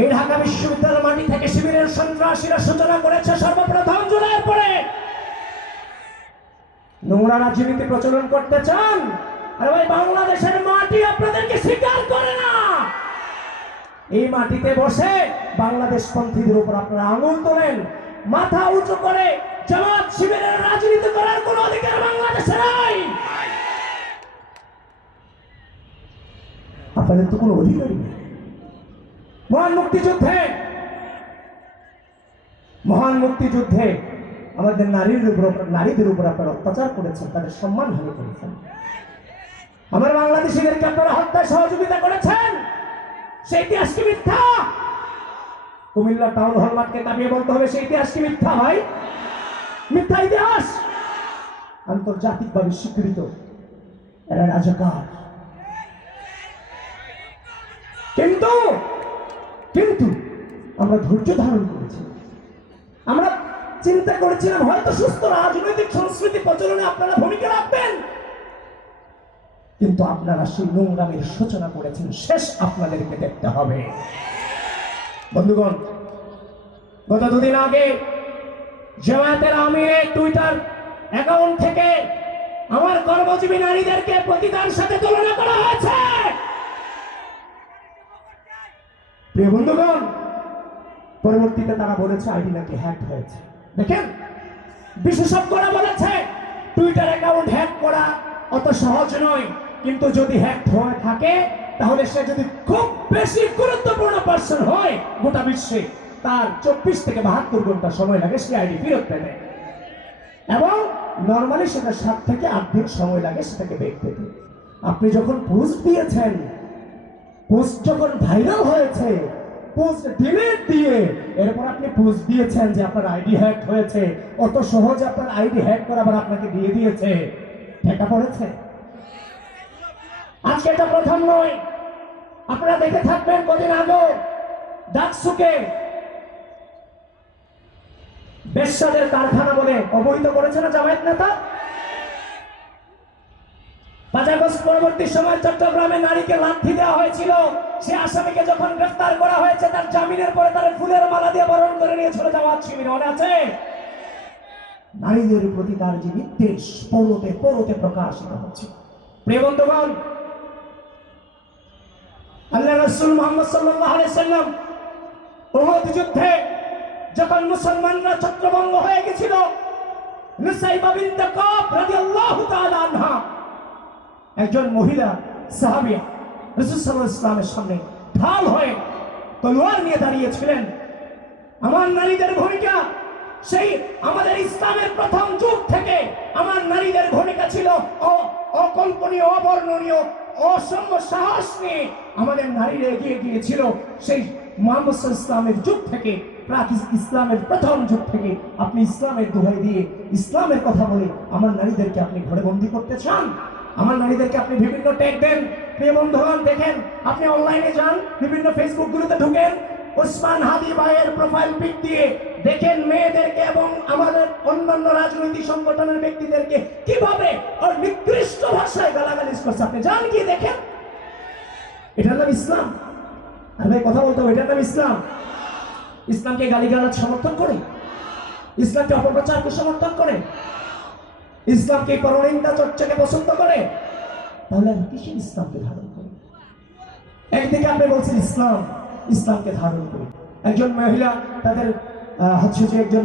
এই ঢাকা বিশ্ববিদ্যালয়ের মাটি থেকে শিবিরের সন্ত্রাসীরা সূচনা করেছে সর্বপ্রথম জুলাইয়ের পরে। নোংরা রাজনীতি প্রচলন করতে চান? আরে ভাই, বাংলাদেশের মাটি আপনাদেরকে স্বীকার করে না। এই মাটিতে বসে বাংলাদেশ পন্থীদের উপর আপনারা আঙুল তোলেন, মাথা উঁচু করে জামাত শিবিরের রাজনীতি করার কোন অধিকার বাংলাদেশে নাই। আপনাদের তো কোনো অধিকারই নেই। মহান মুক্তিযুদ্ধে আমাদের নারীদের উপর আপনারা অত্যাচার করেছেন, তাদের সম্মান হানি করেছেন। আমার বাংলাদেশিদেরকে আপনারা হত্যায় সহযোগিতা করেছেন, সেই ইতিহাস কি মিথ্যা? কুমিল্লা টাউন হল মাঠকে দাবিয়ে বলতে হবে সেই ইতিহাস কি মিথ্যা? ভাই, মিথ্যা ইতিহাস, আন্তর্জাতিকভাবে স্বীকৃত। এরা রাজাকার। কিন্তু কিন্তু আমরা ধৈর্য ধারণ করেছি। আমরা চিন্তা করেছিলাম হয়তো সুস্থ রাজনৈতিক সংস্কৃতি প্রচলনে আপনারা ভূমিকা রাখবেন, কিন্তু আপনারা সেই নোংরামের সূচনা করেছেন। শেষ আপনাদেরকে দেখতে হবে। বন্ধুগণ, গত দুদিন আগে জামায়াতের আমিরের টুইটার অ্যাকাউন্ট থেকে আমার কর্মজীবী নারীদেরকে পতিতার সাথে তুলনা করা হয়েছে। প্রিয় বন্ধুগণ, পরবর্তীতে তারা বলেছে আইডি নাকি হ্যাক হয়েছে। দেখেন, বিশেষজ্ঞরা বলেছে টুইটার অ্যাকাউন্ট হ্যাক করা অত সহজ নয়, কিন্তু যদি হ্যাক হয়ে থাকে তাহলে সে যদি খুব বেশি গুরুত্বপূর্ণ পার্সন হয় গোটা বিশ্বে, তার 24 থেকে 72 ঘন্টা সময় লাগে সে আইডি ফেরত পেতে, এবং নর্মালি সেটা 7 থেকে 8 দিন সময় লাগে সেটাকে ব্যাক পেতে। আপনি যখন পোস্ট দিয়েছেন, পোস্ট যখন ভাইরাল হয়েছে, পোস্ট ডিলিট দিয়ে এরপর আপনি পোস্ট দিয়েছেন যে আপনার আইডি হ্যাক হয়েছে, অত সহজে আপনার আইডি হ্যাক করে আবার আপনাকে দিয়ে দিয়েছে, ঠেকা পড়েছে। আজকে এটা প্রথম নয়, আপনারা দেখে থাকবেন কদিন আগে ডাকসুকে বেশ্যাদের কারখানা বলে অবহিত করেছে না জামায়াত নেতা? 5 আগস্ট পরবর্তী সময় চট্টগ্রামে নারীকে লাথি দেওয়া হয়েছিল। সে আসামিকে যখন গ্রেফতার করা হয়েছে, তার জামিনের পরে তার ফুলের মালা দিয়ে বরণ করে নিয়েছিল জামাত শিবির, মনে আছে? নারীদের প্রতি তার যে বিদ্বেষ পরতে পরতে প্রকাশিত হচ্ছে। প্রিয় বন্ধুগণ, আল্লাহ রাসূল মুহাম্মদ সাল্লাল্লাহু আলাইহি সাল্লাম উহুদ যুদ্ধে যখন মুসলমানরা ছত্রভঙ্গ হয়ে গেছিল, নুসাইবা বিনতে কাব রাদিয়াল্লাহু তাআলা আনহা, একজন মহিলা সাহাবিয়া রাসূল সাল্লাল্লাহু আলাইহি ওয়াসাল্লামের সামনে ঢাল হয়ে তলোয়ার নিয়ে দাঁড়িয়েছিলেন। আমার নারীদের ভূমিকা সেই আমাদের ইসলামের প্রথম যুগ থেকে আমার নারীদের ভূমিকা ছিল অকল্পনীয়, অবর্ণনীয়, অসম্ভব সাহস নিয়ে আমাদের নারীরা এগিয়ে গিয়েছিল। সেই মুহাম্মদ সাল্লাল্লাহু আলাইহি ওয়াসাল্লামের যুগ থেকে, প্রাক ইসলামের প্রথম যুগ থেকে আপনি ইসলামের দোহাই দিয়ে ইসলামের কথা বলে আমার নারীদেরকে আপনি ঘরে বন্দী করতে চান? আমার নারীদেরকে আপনি বিভিন্ন ট্যাগ দেন। প্রিয় বন্ধুগণ, দেখেন, আপনি অনলাইনে যান, বিভিন্ন ফেসবুক গুলোতে ঢুকেন, ওসমান হাদি ভাইয়ের প্রোফাইল পিক দিয়ে দেখেন মেয়েদেরকে এবং আমাদের অন্যান্য রাজনৈতিক সংগঠনের ব্যক্তিদেরকে কিভাবে আর নিকৃষ্ট ভাষায় গালাগালিজ করছে। আপনি যান, গিয়ে দেখেন। এটার নাম ইসলাম? আর ভাই কথা বলতে হবে, এটার নাম ইসলাম? ইসলামকে গালিগালাজ সমর্থন করে? ইসলামকে অপপ্রচারকে সমর্থন করে? ইসলামকে পরনিন্দা চর্চাকে পছন্দ করে? তাহলে আমি কিসের ইসলামকে ধারণ করি? একদিকে আপনি বলছেন ইসলাম, ইসলামকে ধারণ করি। একজন মহিলা, তাদের হচ্ছে যে একজন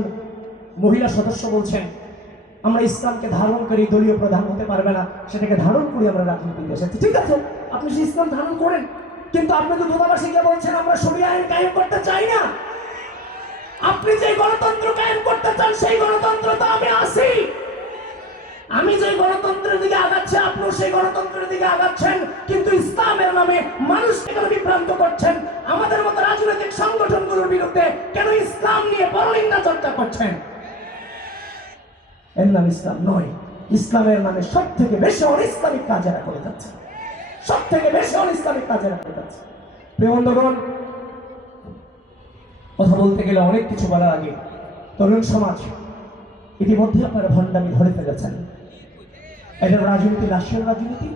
মহিলা সদস্য বলছেন আমরা ইসলামকে ধারণ করি, দলীয় প্রধান হতে পারবে না, সেটাকে ধারণ করি আমরা রাজনীতিতে এসেছি। ঠিক আছে, আপনি সেই ইসলাম ধারণ করেন, কিন্তু আপনি তো দূতাবাসীকে বলছেন আমরা শরিয়া আইন কায়েম করতে চাই না। আপনি যে গণতন্ত্র কায়েম করতে চান সেই গণতন্ত্র তো আমি আছি। আমি যে গণতন্ত্রের দিকে আগাচ্ছি, আপনিও সেই গণতন্ত্রের দিকে আগাচ্ছেন, কিন্তু ইসলামের নামে মানুষকে কেন বিভ্রান্ত করছেন? আমাদের মতো রাজনৈতিক সংগঠনগুলোর বিরুদ্ধে কেন ইসলাম নিয়ে পরনিন্দা চর্চা করছেন? এর নাম ইসলাম নয়। ইসলামের নামে সব থেকে বেশি অনিসলামিক কাজ এরা করে যাচ্ছে, সব থেকে বেশি অনিসলামিক কাজ এরা করে যাচ্ছে। প্রিয় বন্ধুগণ, কথা বলতে গেলে অনেক কিছু বলার আগে, তরুণ সমাজ ইতিমধ্যে আপনারা ভণ্ডামি ধরে ফেলেছেন। এদের রাজনীতি রাষ্ট্রের রাজনীতি,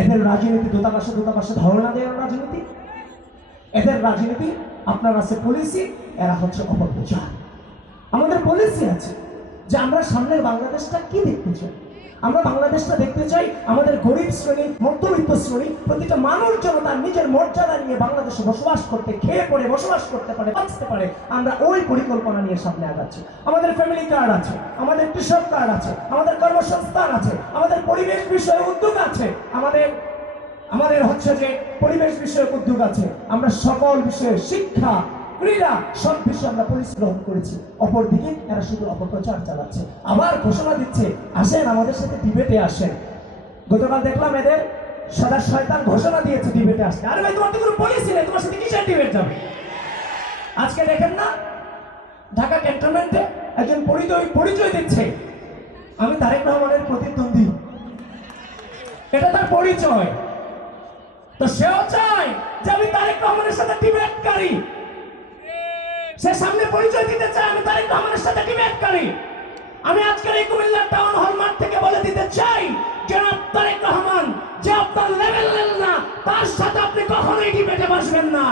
এদের রাজনীতি দূতাবাসে ধারণা দেওয়ার রাজনীতি, এদের রাজনীতি আপনার আছে পলিসি, এরা হচ্ছে অপপ্রচার। আমাদের পলিসি আছে যে আমরা সামনের বাংলাদেশটা কি দেখতে চাই। আমরা বাংলাদেশটা দেখতে চাই আমাদের গরিব শ্রেণী, মধ্যবিত্ত শ্রেণী, প্রতিটা মানুষ যেন তার নিজের মর্যাদা নিয়ে বাংলাদেশে বসবাস করতে, খেয়ে পড়ে বসবাস করতে পারে, বাঁচতে পারে। আমরা ওই পরিকল্পনা নিয়ে সামনে আগাচ্ছি। আমাদের ফ্যামিলি কার্ড আছে, আমাদের কৃষক কার্ড আছে, আমাদের কর্মসংস্থান আছে, আমাদের পরিবেশ বিষয়ে উদ্যোগ আছে, আমাদের হচ্ছে যে পরিবেশ বিষয়ক উদ্যোগ আছে। আমরা সকল বিষয়ে, শিক্ষা, ক্রীড়া, সব বিষয়ে আমরা পলিসি গ্রহণ করেছি। অপরদিকে এরা শুধু অপপ্রচার চালাচ্ছে, আবার ঘোষণা দিচ্ছে আসেন আমাদের সাথে ডিবেটে আসেন। গতকাল দেখলাম এদের সদা শয়তান ঘোষণা দিয়েছে ডিবেটে আসতে। আরে ভাই, তোমার তো কোনো পলিসি নেই, তোমার সাথে কিসের ডিবেট যাবে? আজকে দেখেন না ঢাকা ক্যান্টনমেন্টে একজন পরিচয় দিচ্ছে আমি তারেক রহমানের প্রতিদ্বন্দ্বী, এটা তার পরিচয়। তো সেও চায় যে আমি তারেক রহমানের সাথে ডিবেটকারী, সে সামনে পরিচয় দিতে চায় আমি তারেক রহমানের সাথে ডিবেটকারী। আমি আজকের এই কুমিল্লা টাউন হল মাঠ থেকে বলে দিতে চাই, জনাব তারেক রহমান যে আপনার লেভেল না, তার সাথে আপনি কখনোই ডিবেটে বসবেন না।